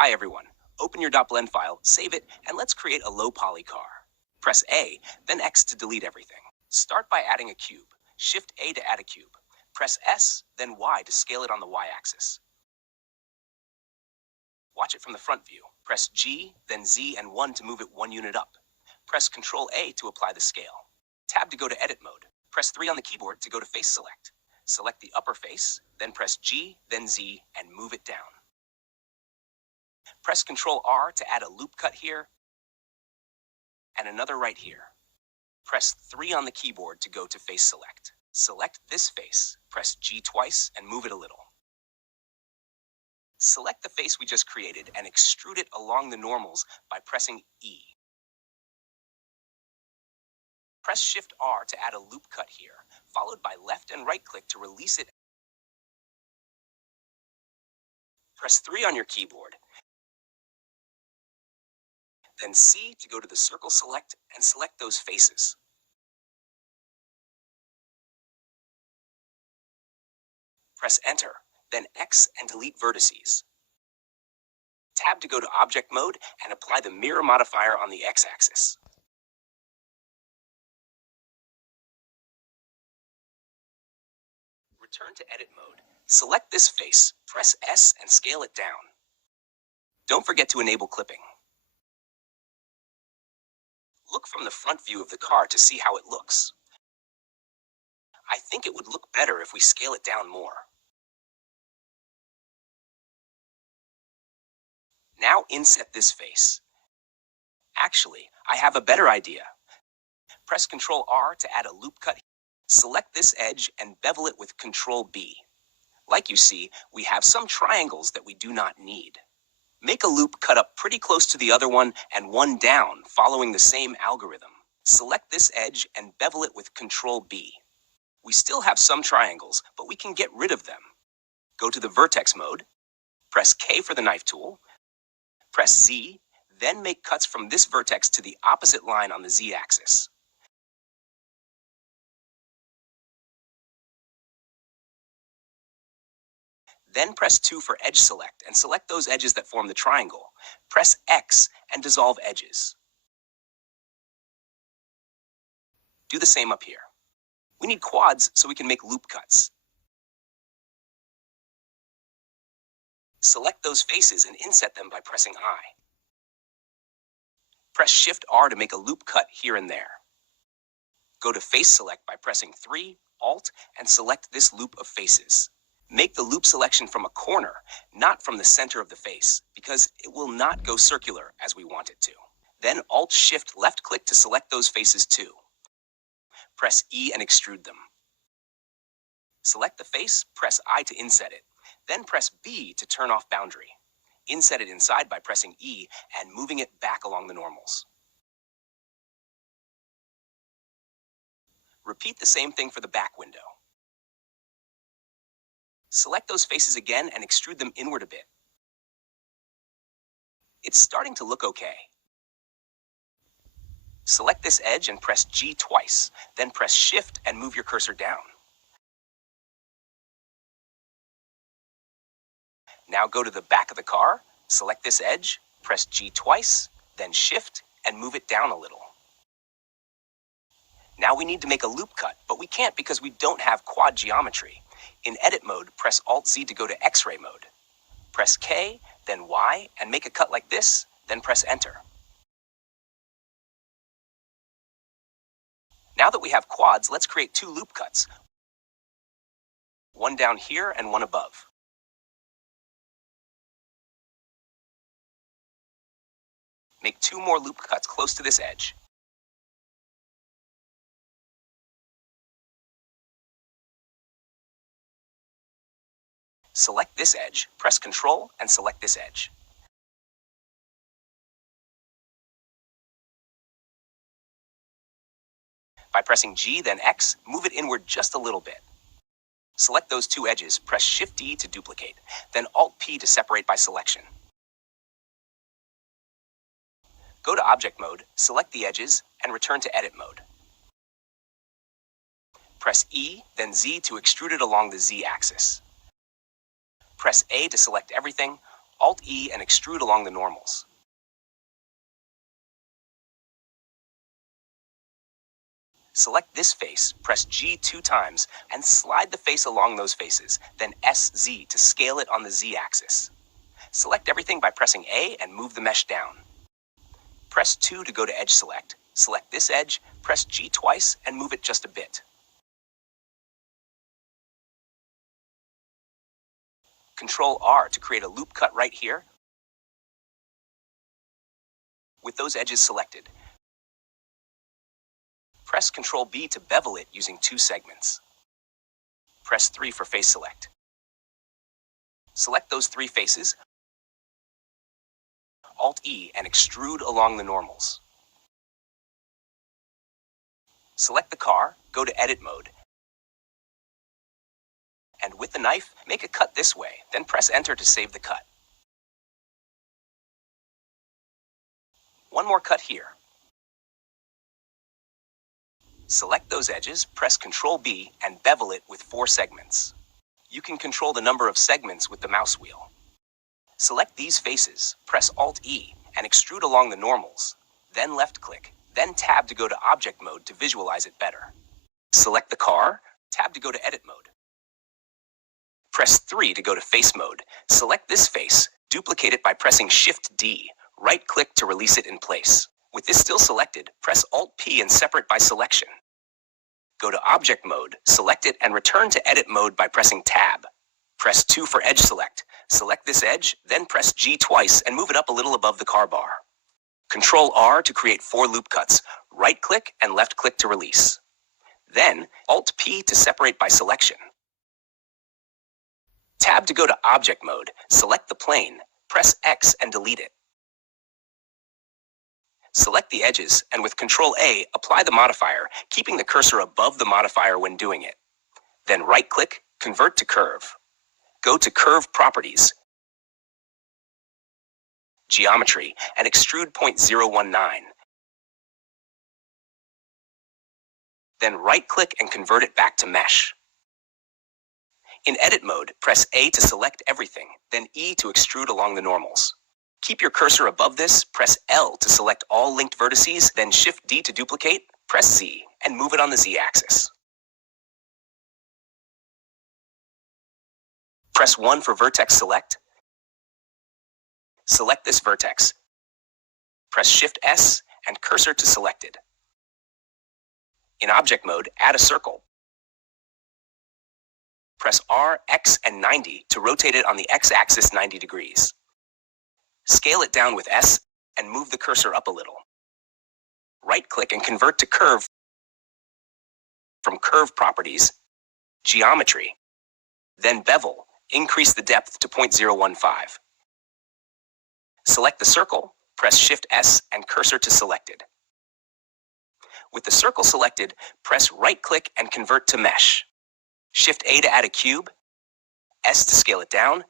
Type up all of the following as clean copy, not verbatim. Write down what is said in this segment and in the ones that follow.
Hi everyone. Open your .blend file, save it, and let's create a low poly car. Press A, then X to delete everything. Start by adding a cube. Shift A to add a cube. Press S, then Y to scale it on the Y-axis. Watch it from the front view. Press G, then Z and 1 to move it 1 unit up. Press Ctrl A to apply the scale. Tab to go to edit mode. Press 3 on the keyboard to go to face select. Select the upper face, then press G, then Z, and move it down. Press Ctrl R to add a loop cut here, and another right here. Press 3 on the keyboard to go to face select. Select this face, press G twice, and move it a little. Select the face we just created and extrude it along the normals by pressing E. Press Shift R to add a loop cut here, followed by left and right click to release it. Press 3 on your keyboard, then C to go to the circle select and select those faces. Press Enter, then X and delete vertices. Tab to go to object mode and apply the mirror modifier on the X-axis. Return to edit mode. Select this face, press S and scale it down. Don't forget to enable clipping. Look from the front view of the car to see how it looks. I think it would look better if we scale it down more. Now inset this face. Actually, I have a better idea. Press Ctrl R to add a loop cut. Select this edge and bevel it with Ctrl B. Like you see, we have some triangles that we do not need. Make a loop cut up pretty close to the other one and one down, following the same algorithm. Select this edge and bevel it with Ctrl B. We still have some triangles, but we can get rid of them. Go to the vertex mode, press K for the knife tool, press Z, then make cuts from this vertex to the opposite line on the Z-axis. Then press 2 for edge select and select those edges that form the triangle. Press X and dissolve edges. Do the same up here. We need quads so we can make loop cuts. Select those faces and inset them by pressing I. Press Shift R to make a loop cut here and there. Go to face select by pressing 3, Alt, and select this loop of faces. Make the loop selection from a corner, not from the center of the face, because it will not go circular as we want it to. Then Alt-Shift left-click to select those faces too. Press E and extrude them. Select the face, press I to inset it. Then press B to turn off boundary. Inset it inside by pressing E and moving it back along the normals. Repeat the same thing for the back window. Select those faces again and extrude them inward a bit. It's starting to look okay. Select this edge and press G twice, then press Shift and move your cursor down. Now go to the back of the car, select this edge, press G twice, then Shift and move it down a little. Now we need to make a loop cut, but we can't because we don't have quad geometry. In edit mode, press Alt-Z to go to X-ray mode. Press K, then Y, and make a cut like this, then press Enter. Now that we have quads, let's create 2 loop cuts. One down here and one above. Make 2 more loop cuts close to this edge. Select this edge, press Ctrl, and select this edge. By pressing G, then X, move it inward just a little bit. Select those 2 edges, press Shift-D to duplicate, then Alt-P to separate by selection. Go to Object Mode, select the edges, and return to Edit Mode. Press E, then Z to extrude it along the Z-axis. Press A to select everything, Alt-E and extrude along the normals. Select this face, press G 2 times, and slide the face along those faces, then SZ to scale it on the Z-axis. Select everything by pressing A and move the mesh down. Press 2 to go to edge select. Select this edge, press G twice, and move it just a bit. Control R to create a loop cut right here with those edges selected. Press Control B to bevel it using 2 segments. Press 3 for face select. Select those 3 faces, Alt-E, and extrude along the normals. Select the car, go to edit mode, and with the knife, make a cut this way, then press enter to save the cut. One more cut here. Select those edges, press Control B, and bevel it with 4 segments. You can control the number of segments with the mouse wheel. Select these faces, press Alt-E, and extrude along the normals. Then left-click, then tab to go to object mode to visualize it better. Select the car, tab to go to edit mode. Press 3 to go to face mode. Select this face, duplicate it by pressing Shift-D. Right-click to release it in place. With this still selected, press Alt-P and separate by selection. Go to object mode, select it, and return to edit mode by pressing Tab. Press 2 for edge select. Select this edge, then press G twice and move it up a little above the car bar. Control R to create 4 loop cuts. Right-click and left-click to release. Then, Alt-P to separate by selection. Tab to go to object mode, select the plane, press X and delete it. Select the edges, and with Control A, apply the modifier, keeping the cursor above the modifier when doing it. Then right-click, convert to curve. Go to Curve Properties, Geometry, and extrude 0.019. Then right-click and convert it back to Mesh. In edit mode, press A to select everything, then E to extrude along the normals. Keep your cursor above this, press L to select all linked vertices, then Shift-D to duplicate, press Z, and move it on the Z-axis. Press 1 for vertex select. Select this vertex. Press Shift-S and cursor to selected. In object mode, add a circle. Press R, X, and 90 to rotate it on the X-axis 90 degrees. Scale it down with S and move the cursor up a little. Right-click and convert to curve from Curve Properties, Geometry. Then bevel, increase the depth to 0.015. Select the circle, press Shift-S and cursor to selected. With the circle selected, press right-click and convert to Mesh. Shift-A to add a cube, S to scale it down,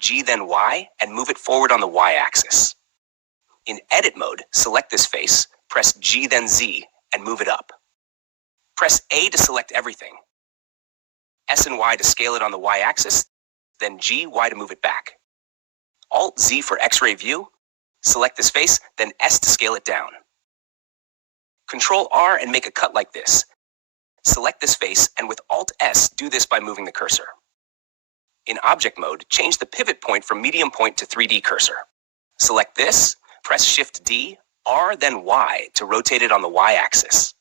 G then Y, and move it forward on the Y-axis. In edit mode, select this face, press G then Z, and move it up. Press A to select everything, S and Y to scale it on the Y-axis, then G, Y to move it back. Alt-Z for X-ray view, select this face, then S to scale it down. Control R and make a cut like this. Select this face, and with Alt-S, do this by moving the cursor. In object mode, change the pivot point from medium point to 3D cursor. Select this, press Shift-D, R, then Y to rotate it on the Y-axis.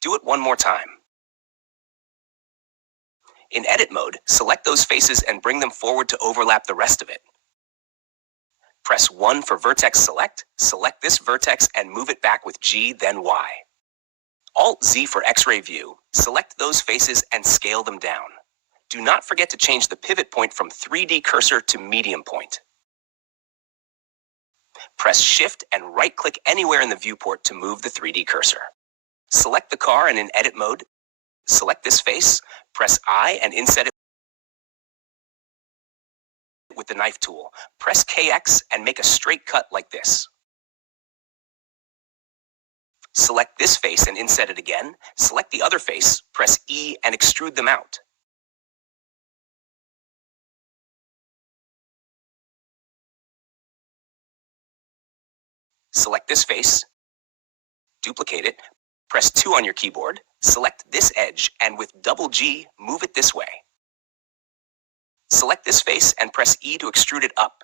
Do it one more time. In edit mode, select those faces and bring them forward to overlap the rest of it. Press 1 for vertex select, select this vertex and move it back with G, then Y. Alt-Z for X-ray view, select those faces and scale them down. Do not forget to change the pivot point from 3D cursor to medium point. Press Shift and right-click anywhere in the viewport to move the 3D cursor. Select the car and in edit mode, select this face, press I and inset it with the knife tool. Press KX and make a straight cut like this. Select this face and inset it again. Select the other face, press E and extrude them out. Select this face, duplicate it, press 2 on your keyboard, select this edge, and with double G, move it this way. Select this face and press E to extrude it up.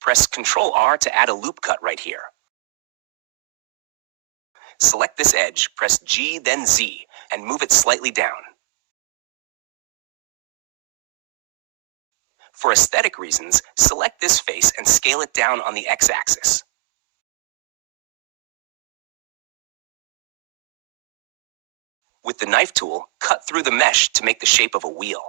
Press Ctrl R to add a loop cut right here. Select this edge, press G, then Z, and move it slightly down. For aesthetic reasons, select this face and scale it down on the X-axis. With the knife tool, cut through the mesh to make the shape of a wheel.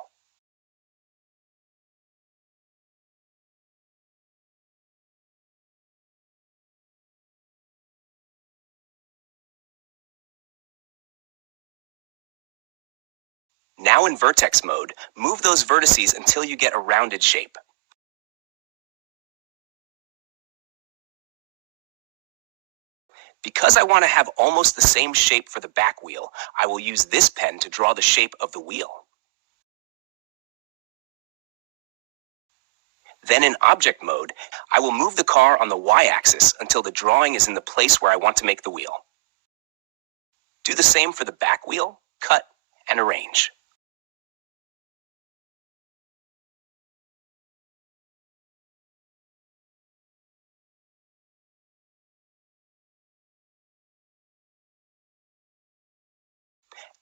Now in vertex mode, move those vertices until you get a rounded shape. Because I want to have almost the same shape for the back wheel, I will use this pen to draw the shape of the wheel. Then in object mode, I will move the car on the Y-axis until the drawing is in the place where I want to make the wheel. Do the same for the back wheel, cut, and arrange.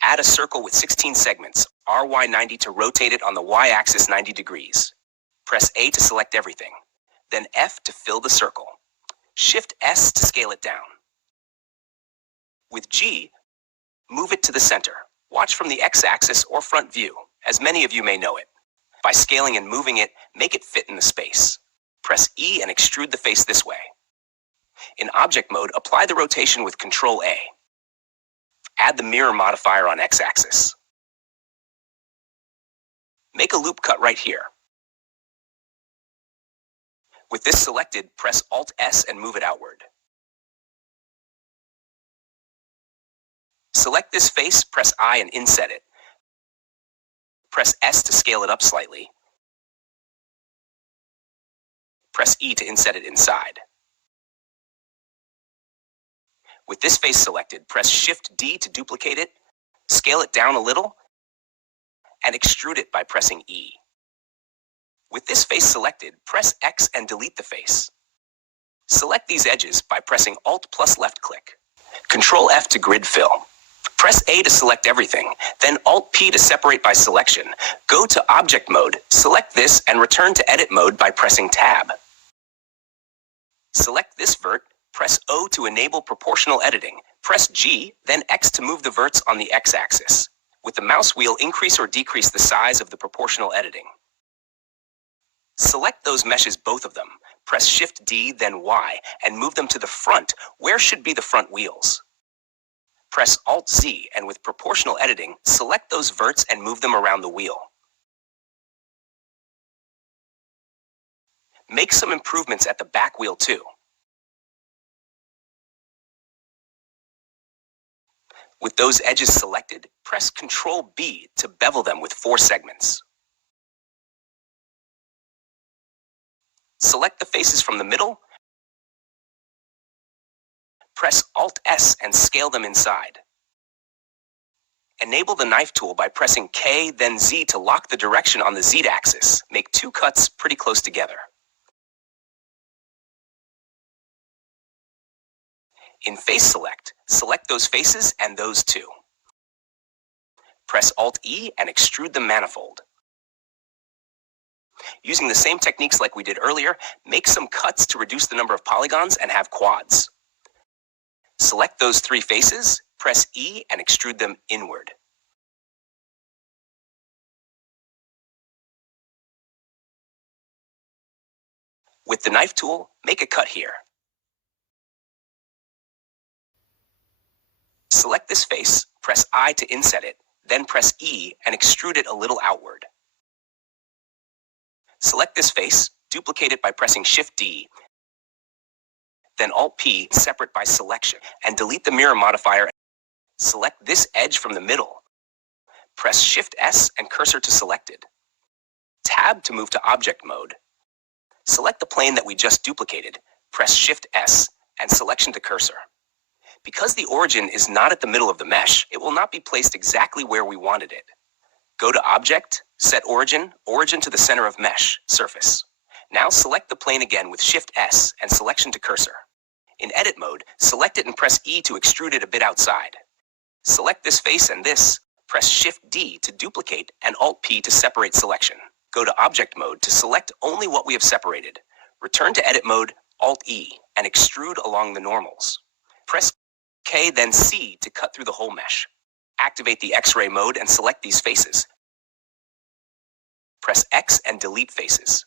Add a circle with 16 segments, RY90 to rotate it on the Y-axis 90 degrees. Press A to select everything, then F to fill the circle. Shift S to scale it down. With G, move it to the center. Watch from the X-axis or front view, as many of you may know it. By scaling and moving it, make it fit in the space. Press E and extrude the face this way. In object mode, apply the rotation with Ctrl A. Add the mirror modifier on X-axis. Make a loop cut right here. With this selected, press Alt-S and move it outward. Select this face, press I and inset it. Press S to scale it up slightly. Press E to inset it inside. With this face selected, press Shift D to duplicate it, scale it down a little, and extrude it by pressing E. With this face selected, press X and delete the face. Select these edges by pressing Alt plus left click. Ctrl F to grid fill. Press A to select everything, then Alt P to separate by selection. Go to object mode, select this, and return to edit mode by pressing Tab. Select this vert, press O to enable proportional editing. Press G, then X to move the verts on the X-axis. With the mouse wheel, increase or decrease the size of the proportional editing. Select those meshes, both of them. Press Shift D, then Y, and move them to the front, where should be the front wheels. Press Alt Z, and with proportional editing, select those verts and move them around the wheel. Make some improvements at the back wheel too. With those edges selected, press Ctrl B to bevel them with 4 segments. Select the faces from the middle. Press Alt S and scale them inside. Enable the knife tool by pressing K, then Z to lock the direction on the Z-axis. Make 2 cuts pretty close together. In Face Select, select those faces and those 2. Press Alt-E and extrude the manifold. Using the same techniques like we did earlier, make some cuts to reduce the number of polygons and have quads. Select those 3 faces, press E and extrude them inward. With the knife tool, make a cut here. Select this face, press I to inset it, then press E and extrude it a little outward. Select this face, duplicate it by pressing Shift D, then Alt P, separate by selection, and delete the mirror modifier. Select this edge from the middle. Press Shift S and cursor to selected. Tab to move to object mode. Select the plane that we just duplicated, press Shift-S, and selection to cursor. Because the origin is not at the middle of the mesh, it will not be placed exactly where we wanted it. Go to Object, Set Origin, Origin to the center of mesh, Surface. Now select the plane again with Shift-S and selection to cursor. In edit mode, select it and press E to extrude it a bit outside. Select this face and this, press Shift-D to duplicate and Alt-P to separate selection. Go to Object mode to select only what we have separated. Return to edit mode, Alt-E, and extrude along the normals. Press K then C to cut through the whole mesh. Activate the X-ray mode and select these faces. Press X and delete faces.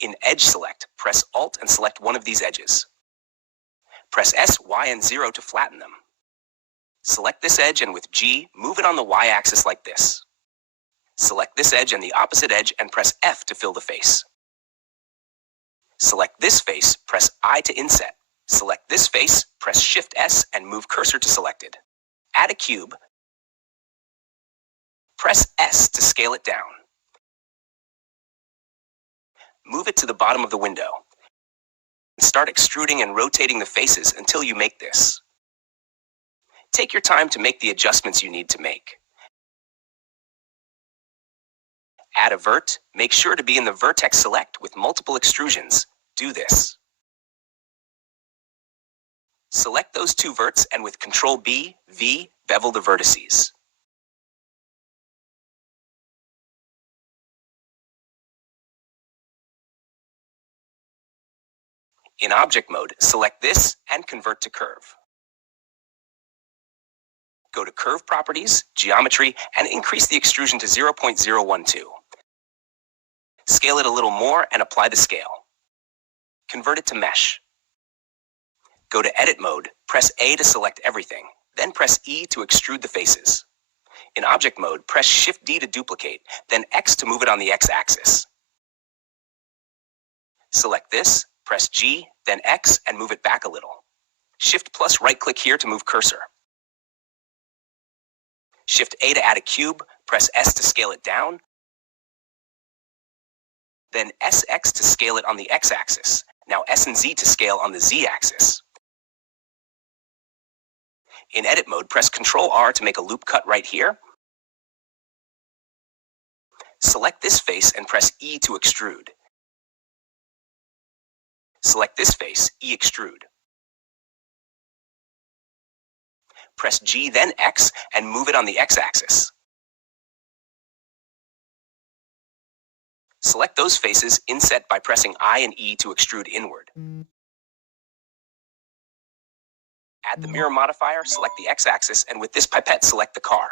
In Edge Select, press Alt and select one of these edges. Press S, Y, and 0 to flatten them. Select this edge and with G, move it on the Y-axis like this. Select this edge and the opposite edge and press F to fill the face. Select this face, press I to inset. Select this face, press Shift-S and move cursor to selected. Add a cube. Press S to scale it down. Move it to the bottom of the window. Start extruding and rotating the faces until you make this. Take your time to make the adjustments you need to make. Add a vert. Make sure to be in the vertex select with multiple extrusions. Do this. Select those two verts and with Ctrl B, V, bevel the vertices. In object mode, select this and convert to curve. Go to Curve Properties, Geometry, and increase the extrusion to 0.012. Scale it a little more and apply the scale. Convert it to Mesh. Go to Edit mode, press A to select everything, then press E to extrude the faces. In Object mode, press Shift-D to duplicate, then X to move it on the X-axis. Select this, press G, then X, and move it back a little. Shift plus right-click here to move cursor. Shift A to add a cube, press S to scale it down, then SX to scale it on the X-axis. Now S and Z to scale on the Z-axis. In edit mode, press Ctrl R to make a loop cut right here. Select this face and press E to extrude. Select this face, E extrude. Press G, then X, and move it on the X-axis. Select those faces, inset by pressing I and E to extrude inward. Add the mirror modifier, select the X-axis, and with this pipette, select the car.